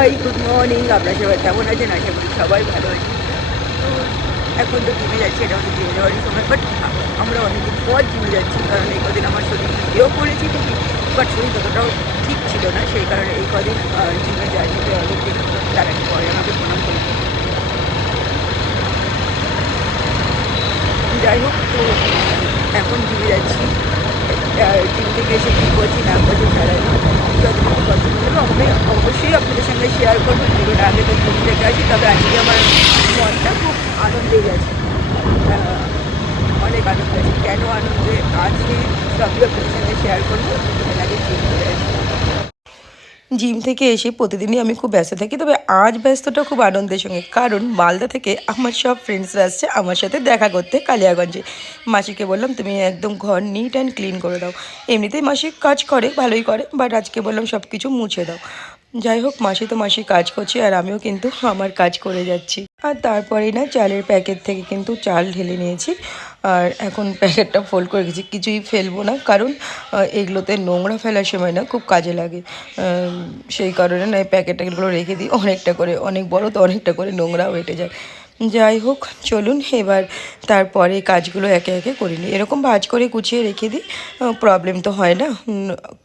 High, good morning. আপনারা সবাই কেমন আছেন? আশা করি সবাই ভালো আছে। তো এখন তো জিমে যাচ্ছি, এটা হচ্ছে জিমে যাওয়ারই সময়। বাট আমরা অনেকদিন পর জিমে যাচ্ছি, কারণ এই কদিন আমার শরীর ইয়েও করেছি ঠিকই, বাট শরীর ততটাও ঠিক ছিল না। সেই কারণে এই কদিন জিমে যাইনি। অনেকদিন তার আগে পরে আমাকে প্রণাম করি। যাই হোক, তো এখন জিমে যাচ্ছি। জিম থেকে এসে কী করছি না করছি সারাদিন যতটুকু পছন্দ হবে আমি অবশ্যই আপনাদের সঙ্গে শেয়ার করবো। ভিডিওটা আগে তো জিম থেকে আসি, তবে আজকে আমার মনটা খুব আনন্দেই আছে, অনেক আনন্দ আছে। কেন আনন্দে আছে সবই আপনাদের সঙ্গে শেয়ার করবো। আগে জিম করে আসি। জিম থেকে এসে প্রতিদিনই আমি খুব ব্যস্ত থাকি, তবে আজ ব্যস্তটা খুব আনন্দের সঙ্গে, কারণ মালদা থেকে আমার সব ফ্রেন্ডসরা আসছে আমার সাথে দেখা করতে কালিয়াগঞ্জে। মাসিকে বললাম তুমি একদম ঘর নিট অ্যান্ড ক্লিন করে দাও। এমনিতেই মাসি কাজ করে, ভালোই করে, বাট আজকে বললাম সব কিছু মুছে দাও। যাই হোক, মাসি তো মাসি কাজ করছে আর আমিও কিন্তু আমার কাজ করে যাচ্ছি। আর তারপরেই না চালের প্যাকেট থেকে কিন্তু চাল ঢেলে নিয়েছি, আর এখন প্যাকেটটা ফোল্ড করে গেছি। কিছুই ফেলবো না, কারণ এগুলোতে নোংরা ফেলার সময় না খুব কাজে লাগে। সেই কারণে না এই প্যাকেটগুলো রেখে দিই, অনেকটা করে, অনেক বড় তো অনেকটা করে নোংরাও হেঁটে যায়। যাই হোক, চলুন এবার তারপরে কাজগুলো একে একে করে নিই। এরকম ভাঁজ করে গুছিয়ে রেখে দিই, প্রবলেম তো হয় না,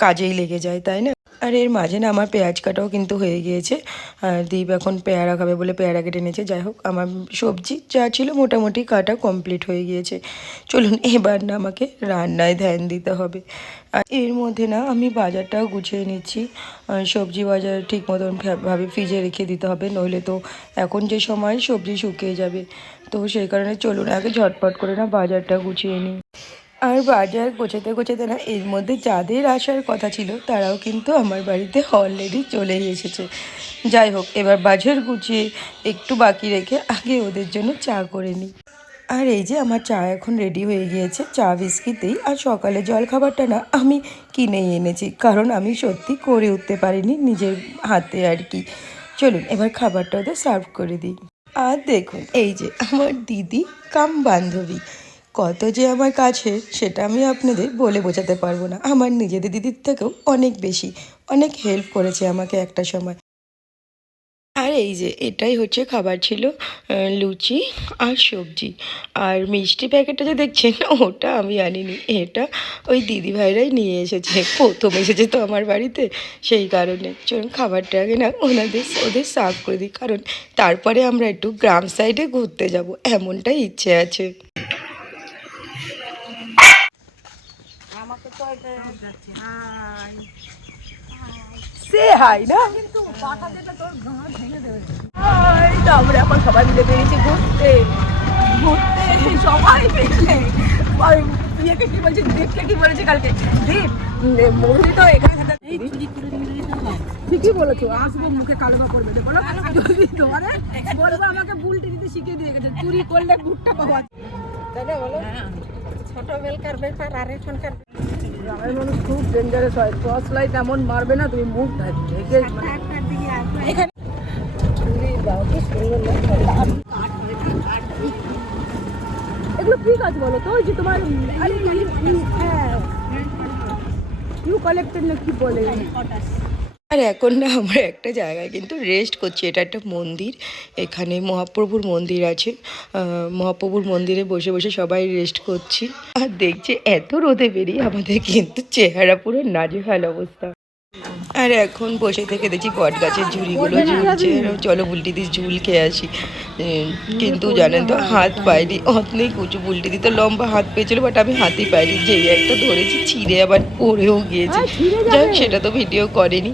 কাজেই লেগে যায়, তাই না? আর এর মাঝে না আমার পেঁয়াজ কাটাও কিন্তু হয়ে গিয়েছে। দীপ এখন পেয়ারা খাবে বলে পেয়ারা কেটে নিয়েছে। যাই হোক, আমার সবজি যা ছিল মোটামুটি কাটা কমপ্লিট হয়ে গিয়েছে। চলুন এবার না আমাকে রান্নায় ধ্যান দিতে হবে। আর এর মধ্যে না আমি বাজারটাও গুছিয়ে নিচ্ছি। সবজি বাজার ঠিক মতন ভাবে ফ্রিজে রেখে দিতে হবে, নইলে তো এখন যে সময় সবজি শুকিয়ে যাবে। তো সেই কারণে চলুন আগে ঝটপট করে না বাজারটা গুছিয়ে নিই। আর বাজার গোছাতে গোছাতে না এর মধ্যে যাদের আসার কথা ছিল তারাও কিন্তু আমার বাড়িতে অলরেডি চলেই এসেছে। যাই হোক, এবার বাজার গুছিয়ে একটু বাকি রেখে আগে ওদের জন্য চা করে নিই। আর এই যে আমার চা এখন রেডি হয়ে গিয়েছে, চা বিস্কিটেই। আর সকালে জলখাবারটা না আমি কিনেই এনেছি, কারণ আমি সত্যি করে উঠতে পারিনি নিজের হাতে আর কি। চলুন এবার খাবারটা ওদের সার্ভ করে দিই। আর দেখুন, এই যে আমার দিদি কাম বান্ধবী, কত যে আমার কাছে সেটা আমি আপনাদের বলে বোঝাতে পারবো না। আমার নিজেদের দিদির থেকেও অনেক বেশি, অনেক হেল্প করেছে আমাকে একটা সময়। আর এই যে এটাই হচ্ছে খাবার ছিল, লুচি আর সবজি। আর মিষ্টি প্যাকেটটা যে দেখছেন ওটা আমি আনিনি, এটা ওই দিদিভাইরাই নিয়ে এসেছে, প্রথম এসেছে তো আমার বাড়িতে, সেই কারণে। চলুন খাবারটা আগে না ওদের সার্ভ করে দিই, কারণ তারপরে আমরা একটু গ্রাম সাইডে ঘুরতে যাব, এমনটাই ইচ্ছে আছে। আমাকে তো সে হাই না, কিন্তু কথা যেটা তোর গাঁ ভেঙে দেবে। তো আমরা এখন সবাই মিলে বেরিয়েছি ঘুরতে ঘুরতে, সবাই মিলে। ইয়েকে কি বলছে, দীপকে কি বলেছে কালকে, দীপ মরুদি তো এখানে ঠিকই বলেছো, আসবো মুখে কালো কাপড় বেঁধে, বলো যদি ধরে বলবো আমাকে বুলটি দিতে শিখিয়ে দিয়ে গেছে, চুরি করলে ভুট্টা পাওয়া, তাই না বলো? ছোটবেলকার ব্যাপার আর এখনকার। গ্রামের মানুষ খুব ডেঞ্জারাস হয়, টর্চ লাইট এমন মারবে না তুমি মুখ ঢেকে এখানে। এগুলো কি কাজ বলো তো, যে তোমার ইউ কালেক্টেড না কি বলে। আর এখন না আমরা একটা জায়গায় কিন্তু রেস্ট করছি, এটা একটা মন্দির, এখানে মহাপ্রভুর মন্দির আছে। মহাপ্রভুর মন্দিরে বসে বসে সবাই রেস্ট করছি। আর দেখছি এত রোদে বেরিয়ে আমাদের কিন্তু চেহারা পুরো নাজেহাল অবস্থা। আর এখন বসে থেকে দেখছি বট গাছের ঝুড়িগুলো ঝুলছে, চলো বুলটিদি ঝুল খেয়ে আসি। কিন্তু জানেন তো হাত পাইনি, অতনেই কুচু। বুলটিদি তো লম্বা হাত পেয়েছিল, বাট আমি হাতই পাইনি, যেই একটা ধরেছি ছিঁড়ে আবার পড়েও গিয়েছে। যাই সেটা তো ভিডিও করেনি।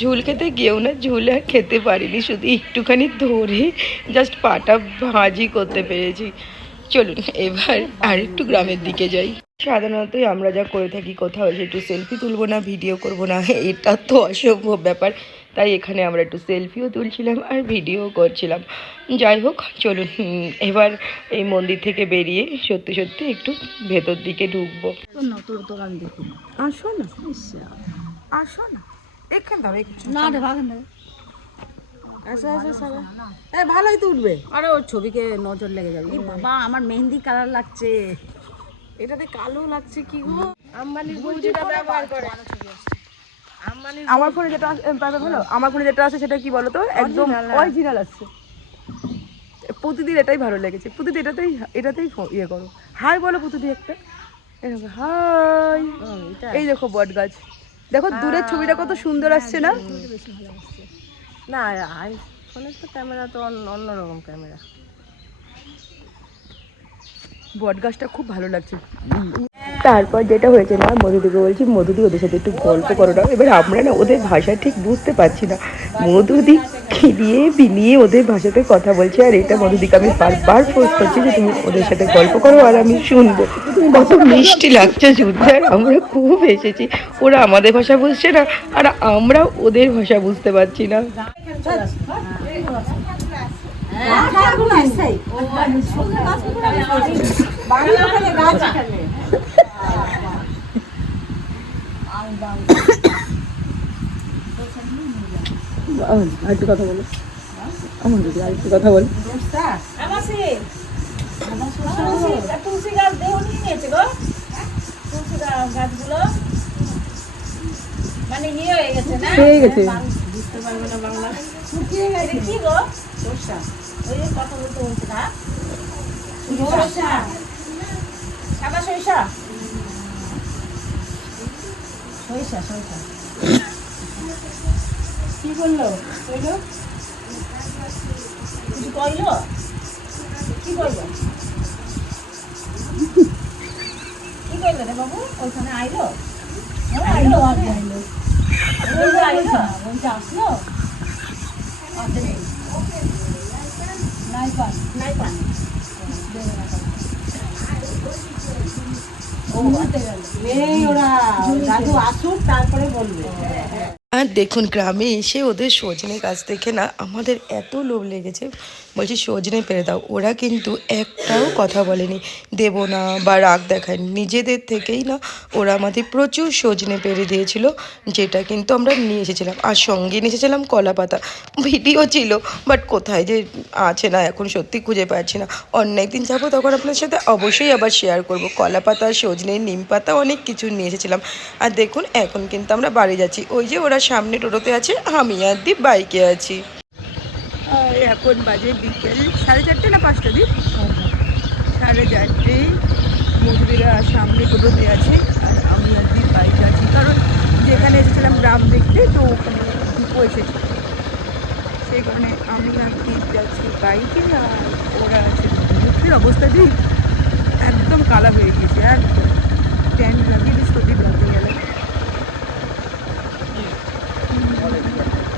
ঝুল খেতে গিয়েও না ঝুল আর খেতে পারিনি, শুধু একটুখানি ধরে জাস্ট পাটা ভাঁজি করতে পেরেছি। চলুন এবার আর একটু গ্রামের দিকে যাই। সাধারণতই আমরা যা করে থাকি, কোথাও এসে একটু সেলফি তুলবো না, ভিডিও করব না, এটা তো অসম্ভব ব্যাপার। তাই এখানে আমরা একটু সেলফিও তুলছিলাম আর ভিডিও করছিলাম। যাই হোক, চলুন এবার এই মন্দির থেকে বেরিয়ে সত্যি সত্যি একটু ভেতর দিকে ঢুকবো। আসো না, আসো না, এখানে না রে ভাগ না। ভালোই তো উঠবে, আরে ওর ছবিকে নজর লেগে যাবে। বাবা আমার মেহেন্দি কালার লাগছে, এটাতে কালো লাগছে কি গো। আম্বানির বউ যেটা ব্যবহার করে। আমার ফোনে যেটা হলো, আমার ফোনে যেটা আছে সেটা কি বলতো, একদম অরিজিনাল আসছে। প্রতিদিন এটাই ভালো লেগেছে, প্রতিদিন এটাতেই ইয়ে করো। হাই বলো প্রতিদিন একটা, হাই। এই দেখো বট গাছ, দেখো দূরের ছবিটা কত সুন্দর আসছে না? না আইফোনের তো ক্যামেরা তো অন্যরকম ক্যামেরা। বট গাছটা খুব ভালো লাগছে। তারপর যেটা হয়েছে না, মধুদিকে বলছি মধুদি ওদের সাথে একটু গল্প করো না। এবার আমরা না ওদের ভাষা ঠিক বুঝতে পারছি না, মধুদি খিলিয়ে বিলিয়ে ওদের ভাষাতে কথা বলছে। আর এটা মধুদিকে আমি বারবার ফোর্স করছি যে তুমি ওদের সাথে গল্প করো আর আমি শুনবো। কত মিষ্টি লাগছে শুনতে, আর আমরা খুব এসেছি। ওরা আমাদের ভাষা বুঝছে না আর আমরা ওদের ভাষা বুঝতে পারছি না। আরেকটু কথা বলো আমার দিদি, আরেকটু কথা বলো। তুলসী গাছ দেহ নিয়ে নিয়েছে গো, তুলসী গাছগুলো মানে ইয়ে হয়ে গেছে না, হয়ে গেছে, বুঝতে পারবে না বাংলা। শুকিয়ে গেছে কি গো, সরষা। ওই কথা বলতে বলছে না, সরষা, সাদা সরিষা, সরিষা সরিষা। কি বললো কইলো, কিছু কইলো, কি কইলো, কি কইলো রে বাবু? ওইখানে আইলো, আইলো আইলো, বলছে আসলো, নাই পান, নাই পান। নেই, ওরা দাদু আসুক তারপরে বলবে। আর দেখুন গ্রামে এসে ওদের সজনে গাছ দেখে না আমাদের এত লোভ লেগেছে, বলছি সজনে পেরে দাও। ওরা কিন্তু একটাও কথা বলেনি, দেব না বা রাগ দেখায়নি, নিজেদের থেকেই না ওরা আমাদের প্রচুর সজনে পেরে দিয়েছিল, যেটা কিন্তু আমরা নিয়ে এসেছিলাম। আর সঙ্গে নিয়ে এসেছিলাম কলা পাতা, ভিডিও ছিল বাট কোথায় যে আছে না এখন সত্যি খুঁজে পাচ্ছি না। অন্য একদিন যাবো তখন আপনার সাথে অবশ্যই আবার শেয়ার করব। কলা পাতা, সজনে, নিম পাতা অনেক কিছু নিয়ে এসেছিলাম। আর দেখুন এখন কিন্তু আমরা বাড়ি যাচ্ছি, ওই যে ওরা সামনে টোটোতে আছে, আমি আর দীপ বাইকে আছি। আর এখন বাজে বিকেল 4:30 না 5টা দিন, 4:30। মধুদিরা সামনে টোটোতে আছে আর আমি আর দীপ বাইকে আছি, কারণ যেখানে এসেছিলাম গ্রাম দেখতে, তো ওখানে দীপও এসেছি, সেই কারণে আমি আর দীপ যাচ্ছি বাইকে আর ওরা আছে। মুখের অবস্থা দিই একদম কালা হয়ে গেছে, একদম ট্যান লাগিয়ে দিস তো দীপ লাগতে গেলে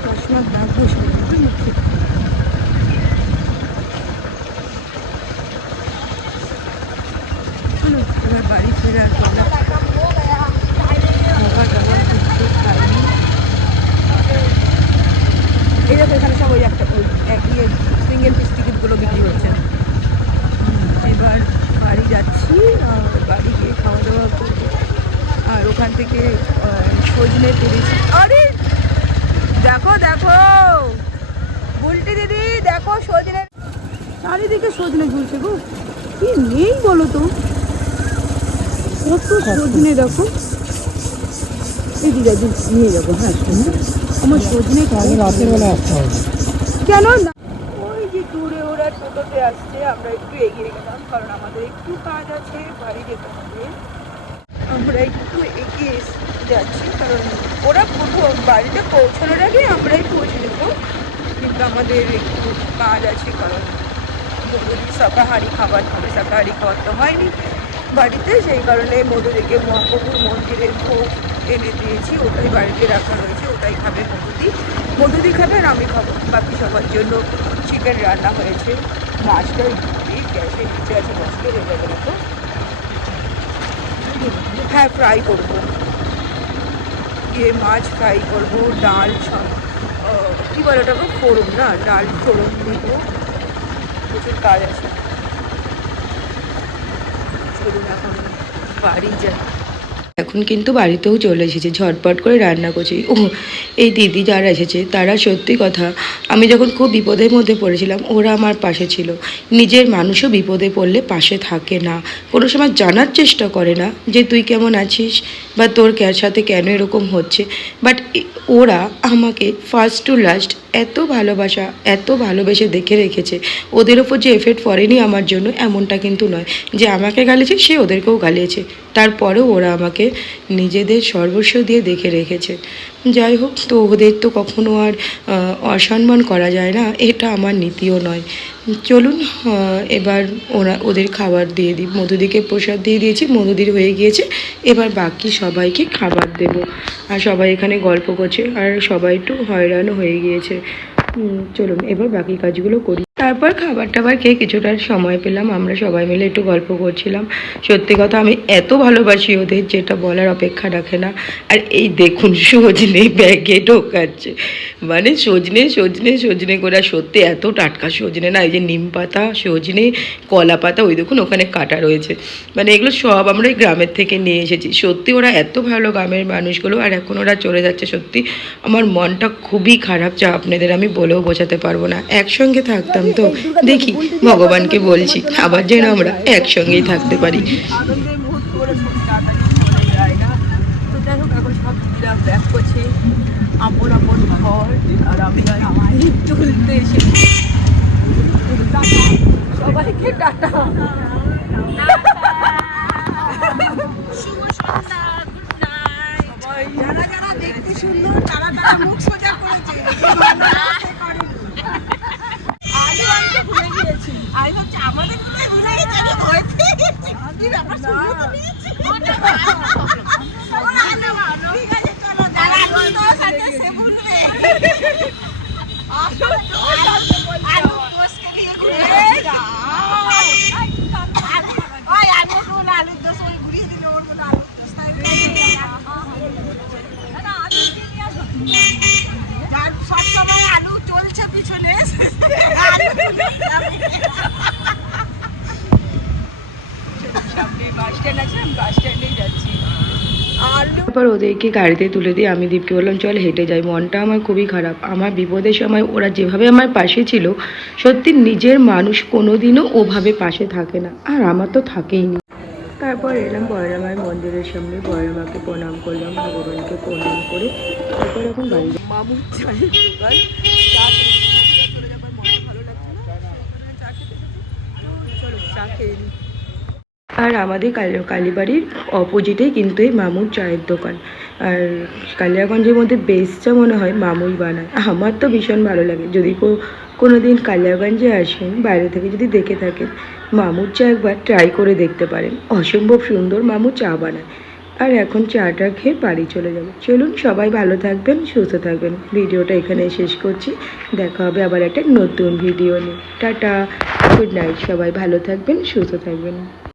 চশমার দাগ বসবে কিন্তু মুখে। চলো এবার বাড়ি ফেরে আর খাবার দাবার কিছু খাইনি। এই দেখো এখানে সব ওই একটা ইয়ে সিঙ্গেল পিস টিকিটগুলো বিক্রি হচ্ছে। এবার বাড়ি যাচ্ছি, আর বাড়ি গিয়ে খাওয়া দাওয়া করবো। আর ওখান থেকে সজনে পেরেছি। আরে দেখো দেখো বুলটি দিদি, দেখো সজনে, চারিদিকে সজনে ঝুলছে গো, কি নেই বলো তো, কত সজনে দেখো। এই দিদি নিয়ে যাবো, হ্যাঁ আমার সজনে রাতের বেলা আসতে হবে কেন না। ওই যে দূরে ওরা টোটোতে আসছে, আমরা একটু এগিয়ে গেলাম কারণ আমাদের একটু কাজ আছে, বাড়ি যেতে হবে। আমরা একটু এগিয়ে যাচ্ছি কারণ ওরা বাড়িতে পৌঁছানোর আগে আমরাই পৌঁছে দেবো, কিন্তু আমাদের একটু কাজ আছে কারণ শাকাহারি খাবার হবে, শাকাহারি খাবার তো হয়নি বাড়িতে, সেই কারণে মধুদিকে মহাপ্রভুর মন্দিরের ভোগ এনে দিয়েছি, ওটাই বাড়িতে রাখা রয়েছে, ওটাই খাবে মধুদি। মধুদি খাবে আর আমি খাবো, বাকি সবার জন্য চিকেন রান্না হয়েছে। মাছটা গ্যাসের নিচে আছে, মাছটা রেখে রাখো, হ্যাঁ ফ্রাই করবো, গিয়ে মাছ ফ্রাই করবো, ডাল কী বলে ওটাকে, ফোড়ন না, ডাল ফোড়ন দেবো, প্রচুর কাজ আছে। চলুন এখন বাড়ি যাই। এখন কিন্তু বাড়িতেও চলে এসেছে, ঝটপট করে রান্না করছি। ও এই দিদি যারা এসেছে তারা সত্যি কথা, আমি যখন খুব বিপদের মধ্যে পড়েছিলাম ওরা আমার পাশে ছিল। নিজের মানুষও বিপদে পড়লে পাশে থাকে না, কোনো সময় জানার চেষ্টা করে না যে তুই কেমন আছিস বা তোর সাথে কেন এরকম হচ্ছে। বাট ওরা আমাকে ফার্স্ট টু লাস্ট এত ভালোবাসা, এত ভালোবেসে দেখে রেখেছে। ওদের ওপর যে এফেক্ট পড়েনি আমার জন্য এমনটা কিন্তু নয়, যে আমাকে গালিয়েছে সে ওদেরকেও গালিয়েছে, তারপরেও ওরা আমাকে নিজেদের সর্বস্ব দিয়ে দেখে রেখেছে। যাই হোক, তো ওদের তো কখনো আর অসম্মান করা যায় না, এটা আমার নীতিও নয়। চলুন এবার ওদের খাবার দিয়ে দিই। মধুদিকে প্রসাদ দিয়ে দিয়েছি, মধুদির হয়ে গিয়েছে, এবার বাকি সবাইকে খাবার দেব। আর সবাই এখানে গল্প করছে আর সবাই একটু হয়রানও হয়ে গিয়েছে। চলুন এবার বাকি কাজগুলো করি। তারপর খাবার টাবার খেয়ে কিছুটা সময় পেলাম, আমরা সবাই মিলে একটু গল্প করছিলাম। সত্যি কথা আমি এত ভালোবাসি ওদের, যেটা বলার অপেক্ষা রাখে না। আর এই দেখুন সজনে ব্যাগে ঢোকাচ্ছে, মানে সজনে সজনে সজনে করে, সত্যি এত টাটকা সজনে না, এই যে নিম পাতা, সজনে, কলা পাতা, ওই দেখুন ওখানে কাটা রয়েছে, মানে এগুলো সব আমরা এই গ্রামের থেকে নিয়ে এসেছি। সত্যি ওরা এত ভালো গ্রামের মানুষগুলো, আর এখন ওরা চলে যাচ্ছে। সত্যি আমার মনটা খুবই খারাপ, যা আপনাদের আমি বলেও বোঝাতে পারবো না। একসঙ্গে থাকতাম তো, দেখি ভগবানকে বলছি আবার যেন আমরা একসঙ্গেই থাকতে পারি। আনন্দের মুহূর্ত করে তাড়াতাড়ি যায় না। তো যাই হোক, এখন সব দিদিরা ব্যাক করছে আপন আপন ঘর, আর আমি তুলতে এসেছি। সবাইকে টাটা। যারা যারা দেখতে সুন্দর তারা তারা মুখ সোজা করেছে। আলু আনতে ভুলে গিয়েছি। আমি ভাবছি আমাদের ভুলে গেছি, আমি ভয় পেয়ে গেছি। কি ব্যাপার, শুনলো তো নিয়েছি। ঠিক আছে, চলো যারা আলু দোষ আছে সে ভুলবে। আলু দোষকে নিয়ে ঘুরে আলুর দোষ ওই ঘুরিয়ে দিল, ওর কোনো আলুর দোষ তাই যার সবসময় আলু চলছে পিছনে। তারপর ওদেরকে গাড়িতে তুলে দিয়ে আমি দীপকে বললাম চল হেঁটে যাই। মনটা আমার খুবই খারাপ, আমার বিপদের সময় ওরা যেভাবে আমার পাশে ছিল, সত্যি নিজের মানুষ কোনোদিনও ওভাবে পাশে থাকে না, আর আমার তো থাকেই নি। তারপর এলাম বয়রামার মন্দিরের সামনে, বয়রামাকে প্রণাম করলাম, ভগবানকে প্রণাম করে তারপর এখন বাড়ি মামুর চায়ের দোকান। চলে যাবার মনটা ভালো লাগছে না, চা খেতে চলো চা খেয়ে নিই। আর আমাদের কালীবাড়ির অপোজিটেই কিন্তু এই মামুর চায়ের দোকান। আর কালিয়াগঞ্জের মধ্যে বেস্ট চা মনে হয় মামুই বানায়, আমার তো ভীষণ ভালো লাগে। যদি কোনো দিন কালিয়াগঞ্জে আসেন, বাইরে থেকে যদি দেখে থাকেন, মামুর চা একবার ট্রাই করে দেখতে পারেন, অসম্ভব সুন্দর মামু চা বানায়। আর এখন চাটা খেয়ে বাড়ি চলে যাবো। চলুন সবাই ভালো থাকবেন, সুস্থ থাকবেন। ভিডিওটা এখানে শেষ করছি, দেখা হবে আবার একটা নতুন ভিডিও নিয়ে। টাটা, গুড নাইট, সবাই ভালো থাকবেন, সুস্থ থাকবেন।